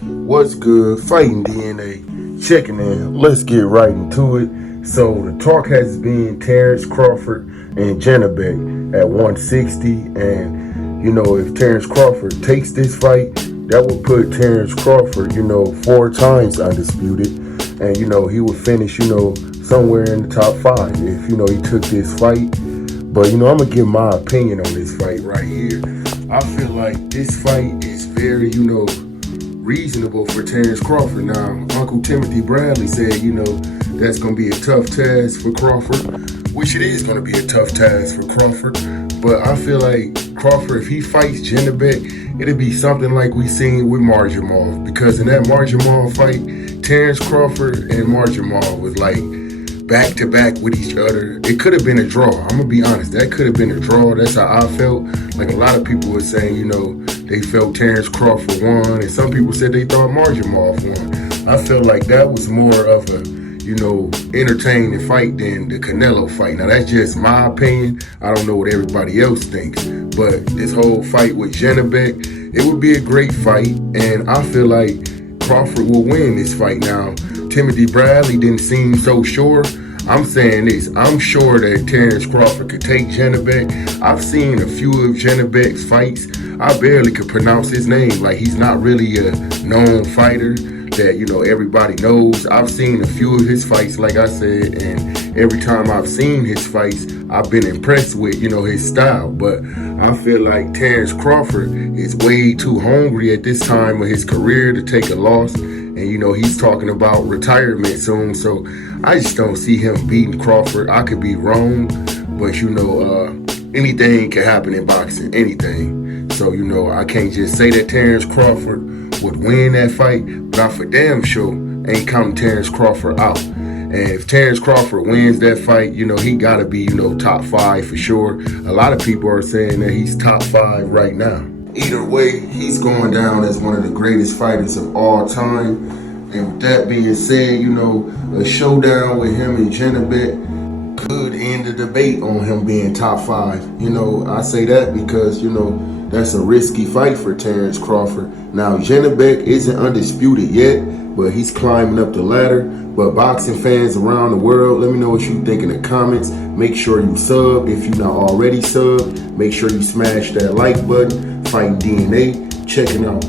What's good? Fighting DNA. Checking in. Let's get right into it. So the talk has been Terence Crawford and Janabek at 160. And, if Terence Crawford takes this fight, that would put Terence Crawford, 4 times undisputed. And, he would finish, somewhere in the top 5 if, he took this fight. But, I'm going to give my opinion on this fight right here. I feel like this fight is very, reasonable for Terence Crawford. Now, Uncle Timothy Bradley said, that's going to be a tough task for Crawford, which it is going to be a tough task for Crawford. But I feel like Crawford, if he fights Janabek, it'll be something like we seen with Marjamov. Because in that Marjamov fight, Terence Crawford and Marjamov was like back-to-back with each other. It could have been a draw. I'm going to be honest. That could have been a draw. That's how I felt. Like a lot of people were saying, they felt Terence Crawford won, and some people said they thought Marjamov won. I felt like that was more of a, entertaining fight than the Canelo fight. Now, that's just my opinion. I don't know what everybody else thinks. But this whole fight with Janabek, it would be a great fight, and I feel like Crawford will win this fight. Now, Timothy Bradley didn't seem so sure. I'm saying this. I'm sure that Terence Crawford could take Janabek. I've seen a few of Janabek's fights. I barely could pronounce his name. Like, he's not really a known fighter that, everybody knows. I've seen a few of his fights, like I said, and every time I've seen his fights, I've been impressed with, his style. But I feel like Terence Crawford is way too hungry at this time of his career to take a loss. And, he's talking about retirement soon. So I just don't see him beating Crawford. I could be wrong, but, anything can happen in boxing, anything. So, I can't just say that Terence Crawford would win that fight, but I for damn sure ain't counting Terence Crawford out. And if Terence Crawford wins that fight, he got to be, top 5 for sure. A lot of people are saying that he's top 5 right now. Either way, he's going down as one of the greatest fighters of all time. And with that being said, a showdown with him and Janabek could end the debate on him being top 5. I say that because, that's a risky fight for Terence Crawford. Now, Janabek isn't undisputed yet, but he's climbing up the ladder. But boxing fans around the world, let me know what you think in the comments. Make sure you sub if you're not already subbed. Make sure you smash that like button. Fighting DNA, checking out.